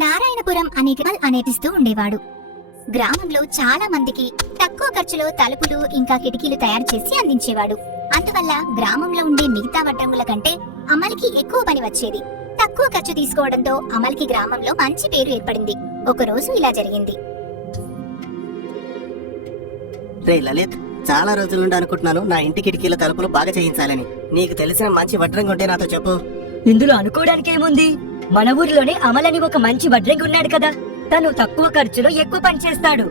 నారాయణపురం అనేటిస్తూ ఉండేవాడు. గ్రామంలో చాలా మందికి తక్కువ ఖర్చులో తలుపులు ఇంకా కిటికీలు తయారు చేసి అందించేవాడు. అందువల్ల గ్రామంలో ఉండే మిగతా వడ్రంగుల కంటే అమల్కి ఎక్కువ పని వచ్చేది. తక్కువ ఖర్చు తీసుకోవడంతో అమల్కి గ్రామంలో మంచి పేరు ఏర్పడింది. ఒకరోజు ఇలా జరిగింది. రే లలిత్, చాలా రోజుల నుండి అనుకుంటున్నాను నా ఇంటి కిటికీల తలుపులు బాగా చేయించాలని. నీకు తెలిసిన మంచి వడ్రంగి ఉంటే నాతో చెప్పు. ఇందులో అనుకోవడానికి ఏముంది? మన ఊరిలోనే అమల్ అని ఒక మంచి వడ్రంగి ఉన్నాడు కదా. తను తక్కువ ఖర్చులో ఎక్కువ పని చేస్తాడు.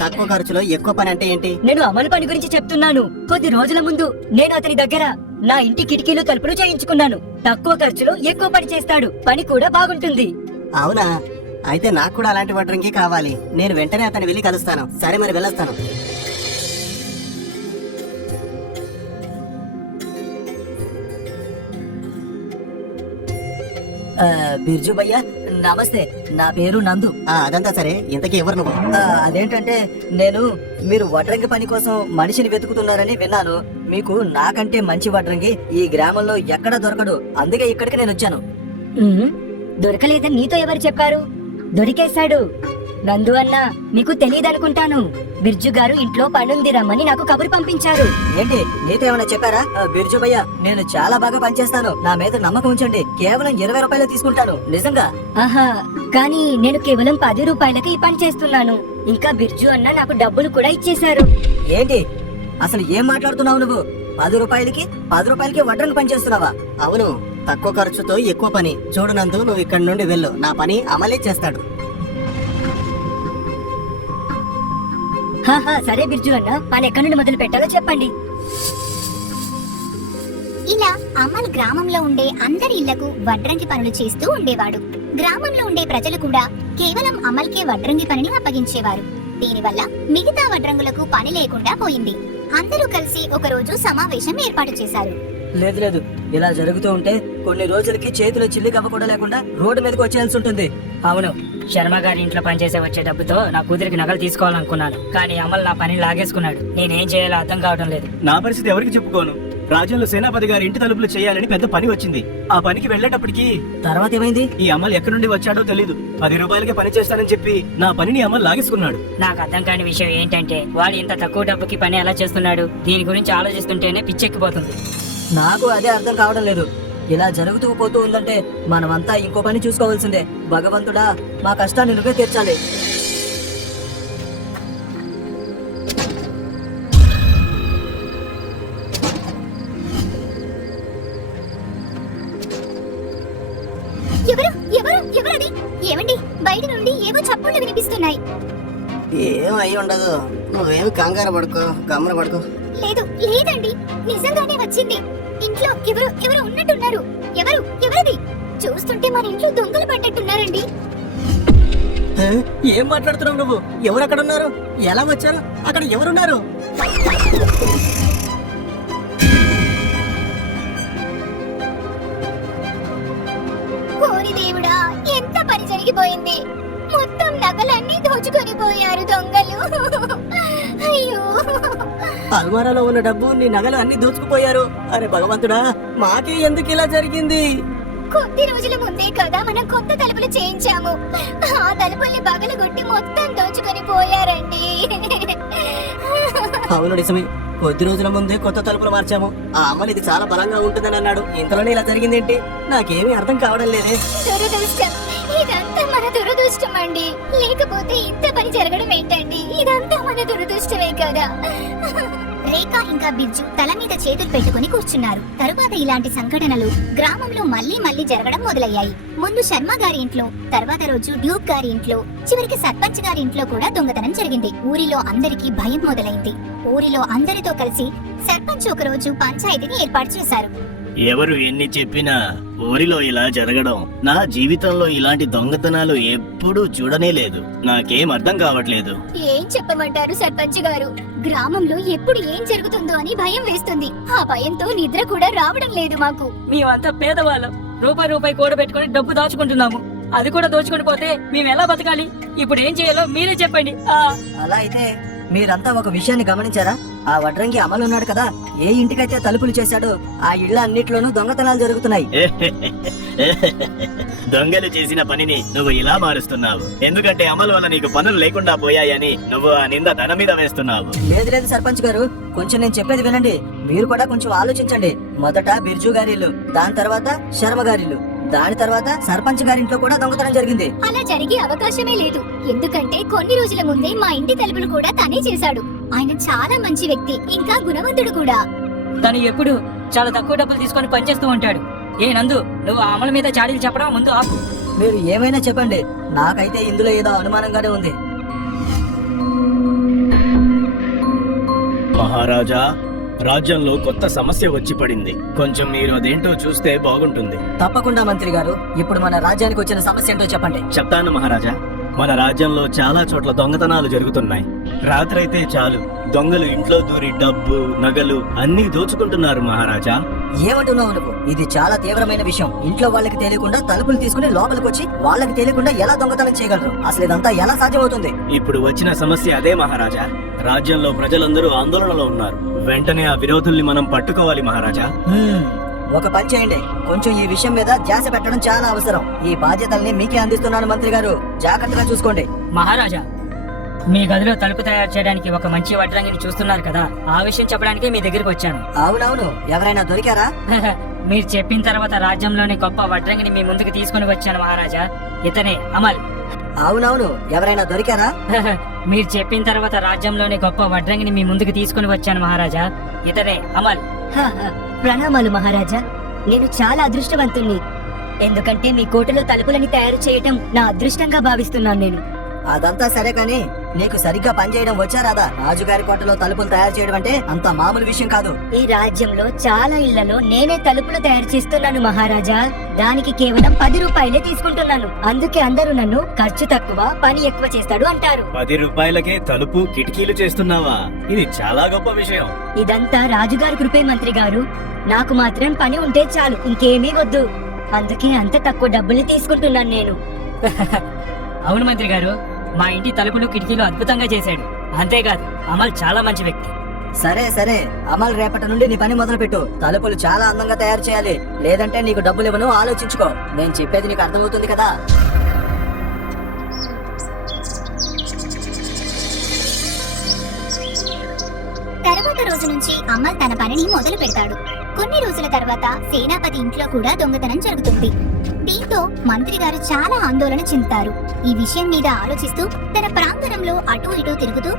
తక్కువ ఖర్చులో ఎక్కువ పని అంటే ఏంటి? నేను అమలు పని గురించి చెప్తున్నాను. కొద్ది రోజుల ముందు నేను అతని దగ్గర నా ఇంటి కిటికీలు తలుపులు చేయించుకున్నాను. తక్కువ ఖర్చులో ఎక్కువ పని చేస్తాడు. పని కూడా బాగుంటుంది. అవునా? అయితే నాకు కూడా అలాంటి వడ్రంగి కావాలి. నేను వెంటనే అతన్ని వెళ్ళి కలుస్తాను. సరే, మరి వెళ్ళొస్తాను. బిర్జు భయ్యా, నమస్తే. నా పేరు నందు. అదంతా సరే, ఇంతకీ ఎవరు నువ్వు? అదేంటంటే నేను మీరు వడ్రంగి పని కోసం మనిషిని వెతుకుతున్నారని విన్నాను. మీకు నాకంటే మంచి వడ్రంగి ఈ గ్రామంలో ఎక్కడ దొరకడు. అందుకే ఇక్కడికి నేను వచ్చాను. దొరకలేదని నీతో ఎవరు చెప్పారు? దొరికేశాడు. నందు అన్న, మీకు తెలియదనుకుంటాను. బిర్జు గారు ఇంట్లో పనుంది రమ్మని నాకు కబురు పంపించారు. ఏంటి, నీతో ఏమైనా చెప్పారా? బిర్జు భయ్య, నేను చాలా బాగా పనిచేస్తాను. నా మీద నమ్మకం ఉంచండి. కేవలం 20 రూపాయలు తీసుకుంటాను. నిజంగా. ఆహా, కానీ నేను కేవలం 10 రూపాయలకి ఈ పని చేస్తున్నాను. ఇంకా బిర్జు అన్న నాకు డబ్బులు కూడా ఇచ్చేశారు. ఏంటి, అసలు ఏం మాట్లాడుతున్నావు నువ్వు? 10 రూపాయలకి వడ్రంగి పని చేస్తున్నావా? అవును, తక్కువ ఖర్చుతో ఎక్కువ పని. చూడు నందు, నువ్వు ఇక్కడి నుండి వెళ్ళు. నా పని అమలే చేస్తాడు. సరే బిర్జు అన్న, పని ఎక్కడి నుండి మొదలు పెట్టాలో చెప్పండి. ఇలా అమల్ గ్రామంలో ఉండే అందరి ఇళ్లకు వడ్రంగి పనులు చేస్తూ ఉండేవాడు. గ్రామంలో ఉండే ప్రజలు కూడా కేవలం అమల్కే వడ్రంగి పనిని అప్పగించేవారు. దీనివల్ల మిగతా వడ్రంగులకు పని లేకుండా పోయింది. అందరూ కలిసి ఒకరోజు సమావేశం ఏర్పాటు చేశారు. లేదు, ఇలా జరుగుతూ ఉంటే కొన్ని రోజులకి చేతిలో చిల్లి గవ్వ కూడా లేకుండా రోడ్డు మీదకి వచ్చేయాల్సి ఉంటుంది. అవును, శర్మ గారి ఇంట్లో పనిచేసే వచ్చే డబ్బుతో నా కూతురికి నగలు తీసుకోవాలనుకున్నాను. కానీ అమల్ నా పని లాగేసుకున్నాడు. నేనేం చేయాలో అర్థం కావడం లేదు. నా పరిస్థితి ఎవరికి చెప్పుకోను. రాజ్యంలో సేనాపతి గారి ఇంటి తలుపులు చేయాలని పెద్ద పని వచ్చింది. ఆ పనికి వెళ్ళేటప్పటికి తర్వాత ఏమైంది? ఈ అమల్ ఎక్కడి నుండి వచ్చాడో తెలీదు. 10 రూపాయలకి పని చేస్తానని చెప్పి నా పనిని అమల్ లాగేసుకున్నాడు. నాకు అర్థం కాని విషయం ఏంటంటే వాడు ఇంత తక్కువ డబ్బుకి పని ఎలా చేస్తున్నాడు? దీని గురించి ఆలోచిస్తుంటేనే పిచ్చెక్కిపోతుంది. నాకు అదే అర్థం కావడం లేదు. ఇలా జరుగుతూ పోతూ ఉందంటే మనమంతా ఇంకో పని చూసుకోవాల్సిందే. భగవంతుడా, మా కష్టాన్ని నువ్వే తీర్చాలి. ఎవరది? ఏమండి, బయట నుండి ఏవో చప్పుళ్ళు వినిపిస్తున్నాయి. ఏం అయి ఉండదు. నువ్వేమి కంగారు పడుకో, గమన పడుకో. లేదండి, నిజంగానే వచ్చింది. ఇంట్లో ఎవరు ఉన్నట్టున్నారు. ఎవరది? చూస్తుంటే మన ఇంట్లో దొంగలు పడ్డట్టున్నారండి. ఏం మాట్లాడుతున్నావు నువ్వు? ఎవరు అక్కడ ఉన్నారు? ఎలా వచ్చారు? అక్కడ ఎవరున్నారు? కోరి దేవుడా, ఎంత పని జరిగిపోయింది. మొత్తం నగలన్నీ దోచుకొని పోయారు దొంగలు. అయ్యో, అల్మారాలో ఉన్న డబ్బు, నీ నగలు అన్ని దోచుకుపోయారు. అరే భగవంతుడా, మాకే ఎందుకు ఇలా జరిగింది? కొద్ది రోజుల ముందే కదా మనం కొత్త తలుపులు చేయించాము. ఆ తలుపుల్ని పగలగొట్టి మొత్తం దోచుకొని పోయారండి. అవును, నిజమే. కొద్ది రోజుల ముందే కొత్త తలుపులు మార్చాము. ఆ అమలు ఇది చాలా బలంగా ఉంటుందని అన్నాడు. ఇంతలోనే ఇలా జరిగిందేంటి? నాకేమీ అర్థం కావడం లేదే. దురదృష్టం, ఇదంతా మన దురదృష్టం అండి. లేకపోతే ఇంత పని జరగడం ఏంటండి? ఇదంతా మన దురదృష్టమే కదా. రేఖ ఇంకా బిర్జు తల మీద చేతులు పెట్టుకుని కూర్చున్నారు. తరువాత ఇలాంటి సంఘటనలు గ్రామంలో మళ్ళీ జరగడం మొదలయ్యాయి. ముందు శర్మ గారి ఇంట్లో, తర్వాత రోజు డ్యూక్ గారి ఇంట్లో, చివరికి సర్పంచ్ గారి ఇంట్లో కూడా దొంగతనం జరిగింది. ఊరిలో అందరికీ భయం మొదలైంది. ఊరిలో అందరితో కలిసి సర్పంచ్ ఒక రోజు పంచాయతీని ఏర్పాటు చేశారు. ఎవరు ఎన్ని చెప్పినా ఊరిలో ఇలా జరగడం, నా జీవితంలో ఇలాంటి దొంగతనాలు ఎప్పుడూ చూడనే లేదు. నాకేం అర్థం కావట్లేదు. ఏం చెప్పమంటారు సర్పంచ్ గారు? గ్రామంలో ఎప్పుడు ఏం జరుగుతుందో అని భయం వేస్తుంది. ఆ భయంతో నిద్ర కూడా రావడం లేదు మాకు. మేమంతా పేదవాళ్ళం. రూపాయి కూడబెట్టుకుని డబ్బు దాచుకుంటున్నాము. అది కూడా దోచుకొని పోతే మేము ఎలా బతకాలి? ఇప్పుడు ఏం చేయాలో మీరే చెప్పండి. అలా అయితే మీరంతా ఒక విషయాన్ని గమనించారా? ఆ వడ్రంగి అమలు ఉన్నాడు కదా, ఏ ఇంటికైతే తలుపులు చేశాడో ఆ ఇళ్ళ అన్నిట్లోనూ దొంగతనాలు జరుగుతున్నాయి. దొంగలు చేసిన పనిని నువ్వు ఇలా మారుస్తున్నావు ఎందుకంటే అమలు వల్ల నీకు పనులు లేకుండా పోయాయని నువ్వు ఆ నింద తన మీద వేస్తున్నావు. లేదు లేదు సర్పంచ్ గారు, కొంచెం నేను చెప్పేది వినండి. మీరు కూడా కొంచెం ఆలోచించండి. మొదట బిర్జు గారిల్లు, దాని తర్వాత శర్మ గారిల్లు, దాని తర్వాత సర్పంచ్ గారింట్లో కూడా దొంగతనం జరిగింది. అలా జరిగే అవకాశమే లేదు. ఎందుకంటే కొన్ని రోజుల ముందే మా ఇంటి తలుపులు కూడా తనే చేశాడు. ఆయన చాలా మంచి వ్యక్తి, ఇంకా గుణవంతుడు కూడా. తను ఎప్పుడు చాలా తక్కువ డబ్బులు తీసుకొని పనిచేస్తూ ఉంటాడు. ఏ నందు, నువ్వు ఆ అమల మీద చాడీలు చెప్పడం ముందు ఆపు. మీరు ఏమైనా చెప్పండి, నాకైతే ఇందులో ఏదో అనుమానంగానే ఉంది. మహారాజా, రాజ్యంలో కొత్త సమస్య వచ్చి పడింది. కొంచెం మీరు అదేంటో చూస్తే బాగుంటుంది. తప్పకుండా మంత్రి గారు, ఇప్పుడు మన రాజ్యానికి వచ్చిన సమస్య ఏంటో చెప్పండి. చెప్తాను మహారాజా. మన రాజ్యంలో చాలా చోట్ల దొంగతనాలు జరుగుతున్నాయి. రాత్రైతే చాలు, దొంగలు ఇంట్లో దూరి డబ్బు, నగలు అన్నీ దోచుకుంటున్నారు మహారాజా. ఏమంటున్నావు నువ్వు? ఇది చాలా తీవ్రమైన విషయం. ఇంట్లో వాళ్ళకి తెలియకుండా తలుపులు తీసుకుని లోపలికి వచ్చి వాళ్ళకి తెలియకుండా ఎలా దొంగతనం చేయగలరు? అసలు ఇదంతా ఎలా సాధ్యమవుతుంది? ఇప్పుడు వచ్చిన సమస్య అదే మహారాజా. రాజ్యంలో ప్రజలందరూ ఆందోళనలో ఉన్నారు. వెంటనే ఆ విరోధుల్ని మనం పట్టుకోవాలి మహారాజా. ఒక పని చేయండి, కొంచెం ఈ విషయం మీద ధ్యాస పెట్టడం చాలా అవసరం. ఈ బాధ్యతల్ని మీకే అందిస్తున్నాను మంత్రి గారు, జాగ్రత్తగా చూసుకోండి. మహారాజా, మీ గదిలో తలుపు తయారు చేయడానికి ఒక మంచి వడ్రంగిని చూస్తున్నారు కదా, ఆ విషయం చెప్పడానికి మీ దగ్గరికి వచ్చాను. అవునవును, ఎవరైనా దొరికారా? మీరు చెప్పిన తర్వాత రాజ్యంలోని గొప్ప వడ్రంగిని మీ ముందుకు తీసుకుని వచ్చాను మహారాజా. ఇతనే అమల్. అవునవును, ఎవరైనా దొరికారా? మీరు చెప్పిన తర్వాత రాజ్యంలోని గొప్ప వడ్రంగిని మీ ముందుకు తీసుకుని వచ్చాను మహారాజా. ఇతనే అమల్. ప్రణామాలు మహారాజా. నేను చాలా అదృష్టవంతుణ్ణి, ఎందుకంటే మీ కోటలో తలుపులని తయారు చేయటం నా అదృష్టంగా భావిస్తున్నాను నేను. అదంతా సరే కానీ నీకు సరిగ్గా పనిచేయడం వచ్చారాదా? రాజుగారి కోటలో తలుపులు తయారు చేయడం అంటే అంత మామూలు విషయం కాదు. ఈ రాజ్యంలో చాలా ఇళ్లలో నేనే తలుపులు తయారు చేస్తున్నాను మహారాజా. దానికి కేవలం 10 రూపాయలే తీసుకుంటున్నాను. అందుకే అందరూ నన్ను ఖర్చు తక్కువ, పని ఎక్కువ చేస్తాడు అంటారు. 10 రూపాయలకే తలుపు, కిటికీలు చేస్తున్నావా? ఇది చాలా గొప్ప విషయం. ఇదంతా రాజుగారి కృపే మంత్రి గారు. నాకు మాత్రం పని ఉంటే చాలు, ఇంకేమీ వద్దు. అందుకే అంత తక్కువ డబ్బులు తీసుకుంటున్నాను నేను. అవును మంత్రి గారు, మా ఇంటి తలుపులు కిటికీలు అద్భుతంగా చేశాడు. అంతేకాదు అమల్ చాలా మంచి వ్యక్తి. సరే సరే, అమల్ రేపటి నుండి నీ పని మొదలు పెట్టు. తలుపులు చాలా అందంగా తయారు చేయాలి, లేదంటే నీకు డబ్బులు ఇవ్వను. ఆలోచించుకో, నేను చెప్పేది నీకు అర్థమవుతుంది కదా? తర్వాత రోజు నుంచి అమల్ తన పనిని మొదలు పెడతాడు. కొన్ని రోజుల తర్వాత సేనాపతి ఇంట్లో కూడా దొంగతనం జరుగుతుంది. దీంతో మంత్రి గారు చాలా ఆందోళన చెందుతారు. ఈ విషయం మీద ఆలోచిస్తూ తన ప్రాంగణంలో అటూ ఇటూ తిరుగుతూ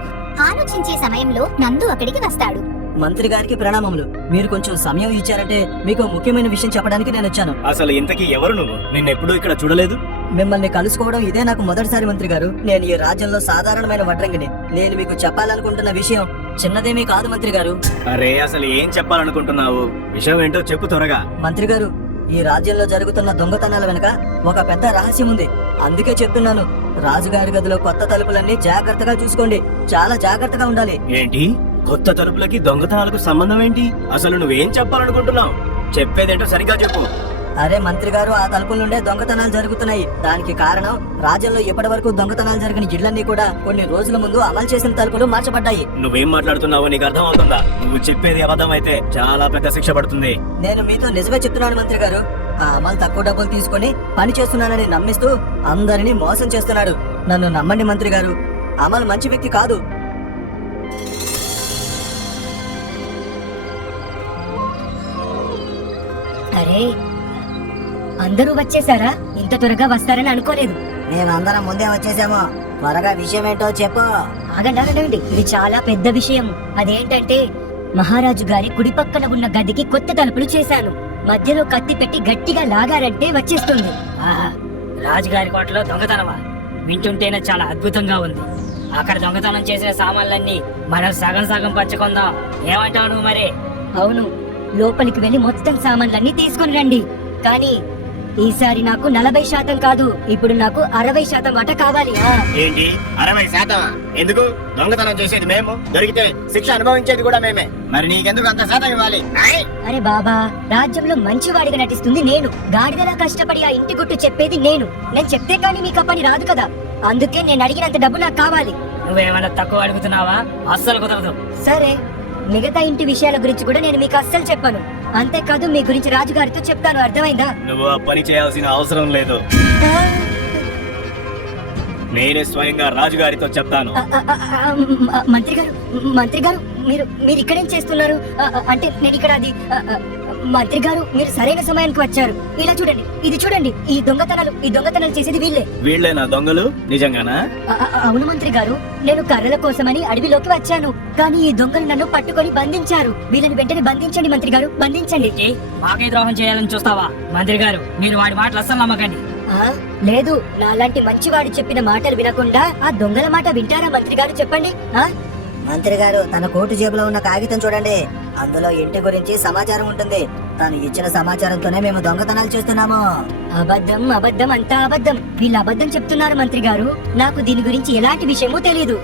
ఆలోచించే సమయంలో నందు అక్కడికి వస్తాడు. మంత్రి గారికి ప్రణామములు. మీరు కొంచెం సమయం ఇచ్చారంటే మీకు ముఖ్యమైన విషయం చెప్పడానికి నేను వచ్చాను. అసలు ఇంతకీ ఎవరు నువ్వు? నిన్నెప్పుడూ ఇక్కడ చూడలేదు. మిమ్మల్ని కలుసుకోవడం ఇదే నాకు మొదటిసారి మంత్రి గారు. నేను ఈ రాజ్యంలో సాధారణమైన వడ్రంగిని. నేను మీకు చెప్పాలనుకుంటున్న విషయం చిన్నదేమీ కాదు మంత్రి గారు. అరే, అసలు ఏం చెప్పాలనుకుంటున్నావు? విషయం ఏంటో చెప్పు త్వరగా. మంత్రి గారు, ఈ రాజ్యంలో జరుగుతున్న దొంగతనాల వెనుక ఒక పెద్ద రహస్యం ఉంది. అందుకే చెప్తున్నాను, రాజుగారి గదిలో కొత్త తలుపులన్నీ జాగ్రత్తగా చూసుకోండి. చాలా జాగ్రత్తగా ఉండాలి. ఏంటి? కొత్త తలుపులకి దొంగతనాలకు సంబంధం ఏంటి? అసలు నువ్వేం చెప్పాలనుకుంటున్నావు? చెప్పేదేంటో సరిగ్గా చెప్పు. అరే మంత్రి గారు, ఆ తలుపుల నుండే దొంగతనాలు జరుగుతున్నాయి. దానికి కారణం రాజ్యంలో ఇప్పటి వరకు దొంగతనాలు జరిగిన ఇళ్లన్నీ కూడా కొన్ని రోజుల ముందు అమలు చేసిన తలుపులు మార్చబడ్డాయి. నువ్వేం మాట్లాడుతున్నావో నీకు అర్థం అవుతుందా? నువ్వు చెప్పేది అబద్ధం అయితే చాలా పెద్ద శిక్ష పడుతుంది. నేను మీతో నిజమే చెప్తున్నాను మంత్రి గారు. ఆ అమల్ తక్కువ డబ్బులు తీసుకుని పని చేస్తున్నానని నమ్మిస్తూ అందరినీ మోసం చేస్తున్నాడు. నన్ను నమ్మండి మంత్రి గారు, అమల్ మంచి వ్యక్తి కాదు. అరే, అందరూ వచ్చేసారా? ఇంత త్వరగా వస్తారని అనుకోలేదు. మేమందరం ముందే వచ్చేసాము. త్వరగా విషయం ఏంటో చెప్పు. ఆగండి, ఇది చాలా పెద్ద విషయం. అదేంటంటే మహారాజు గారి కుడి పక్కన ఉన్న గదికి కొత్త తలుపులు చేశాను. మధ్యలో కత్తి పెట్టి గట్టిగా లాగారంటే వచ్చేస్తుంది. ఆహా, రాజుగారి కోటలో దొంగతనమా? వింటుంటేనే చాలా అద్భుతంగా ఉంది. అక్కడ దొంగతనం చేసిన సామాన్లన్నీ మనం సగం సగం పంచుకుందాం. ఏమంటావు నువ్వు మరి? అవును, లోపలికి వెళ్లి మొత్తం సామాన్లన్నీ తీసుకుని రండి. కానీ ఈసారి నాకు 40% కాదు, ఇప్పుడు నాకు 60% వాటా కావాలి. ఏంటి 60%? ఎందుకు? దొంగతనం చేసేది మేము, దొరికితే శిక్ష అనుభవించేది కూడా మేమే. మరి నీకెందుకు అంత శాతం ఇవ్వాలి? అరే బాబా, రాజ్యంలో మంచివాడిగా నటిస్తుంది నేను. గాడిదలా కష్టపడి ఆ ఇంటి గుట్టు చెప్పేది నేను. నేను చెప్తే కానీ మీకు ఆ పని రాదు కదా. అందుకే నేను అడిగినంత డబ్బు నాకు కావాలి. నువ్వేమన్నా తక్కువ అడుగుతున్నావా? అస్సలు కుదరదు. సరే, మిగతా ఇంటి విషయాల గురించి కూడా నేను మీకు అస్సలు చెప్పను. అంతేకాదు మీ గురించి రాజుగారితో చెప్తాను, అర్థమైందా? నువ్వు ఆ పని చేయాల్సిన అవసరం లేదు. నేనే స్వయంగా రాజుగారితో చెప్తాను. మంత్రి గారు మీరు ఇక్కడేం చేస్తున్నారు? అంటే నేను ఇక్కడ అది మంత్రి గారు మీరు సరైన సమయానికి వచ్చారు. ఇలా చూడండి, ఇది చూడండి, ఈ దొంగతనాలు చేసేది వీళ్ళేనా దొంగలు? నిజంగానా? అవును మంత్రి గారు, నేను కర్రల కోసమని అడవిలోకి వచ్చాను, కానీ ఈ దొంగలు నన్ను పట్టుకొని బంధించారు. వీళ్ళని వెంటనే బంధించండి మంత్రి గారు, బంధించండి. మాకే ద్రోహం చేయాలని చూస్తావా? మంత్రి గారు, మీరు వాడి మాటలు అస్సలు నమ్మకండి. లేదు, నాలాంటి మంచివాడు చెప్పిన మాటలు వినకుండా ఆ దొంగల మాట వింటారా మంత్రి గారు, చెప్పండి. మంత్రి గారు, తన కోటు జేబులో ఉన్న కాగితం చూడండి, అందులో ఇంటి గురించి సమాచారం ఉంటుంది. తను ఇచ్చిన సమాచారంతోనే మేము దొంగతనాలు చేస్తున్నాము. అబద్ధం అబద్ధం అంతా అబద్ధం. వీళ్ళు అబద్ధం చెప్తున్నారు మంత్రి గారు. నాకు దీని గురించి ఎలాంటి విషయమూ తెలియదు.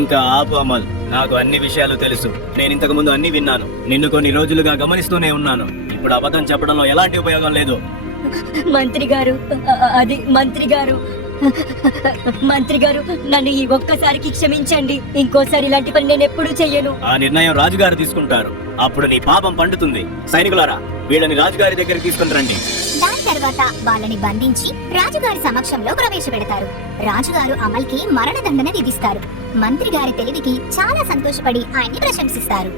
ఇంకా ఆపు అమల్, నాకు అన్ని విషయాలు తెలుసు. నేను ఇంతకు ముందు అన్ని విన్నాను. నిన్ను కొన్ని రోజులుగా గమనిస్తూనే ఉన్నాను. ఇప్పుడు అబద్ధం చెప్పడంలో ఎలాంటి ఉపయోగం లేదు. మంత్రి గారు, అది మంత్రి గారు నన్ను ఈ ఒక్కసారికి క్షమించండి. ఇంకోసారి ఇలాంటి పని నేను ఎప్పుడూ చెయ్యను. ఆ నిర్ణయం రాజుగారు తీసుకుంటారు. అప్పుడు నీ పాపం పండుతుంది. సైనికులారా, వీళ్ళని రాజుగారి దగ్గరికి తీసుకుని రండి. దాని తర్వాత వాళ్ళని బంధించి రాజుగారి సమక్షంలో ప్రవేశపెడతారు. రాజుగారు అమల్కి మరణదండన విధిస్తారు. మంత్రి గారి తెలివికి చాలా సంతోషపడి ఆయన్ని ప్రశంసిస్తారు.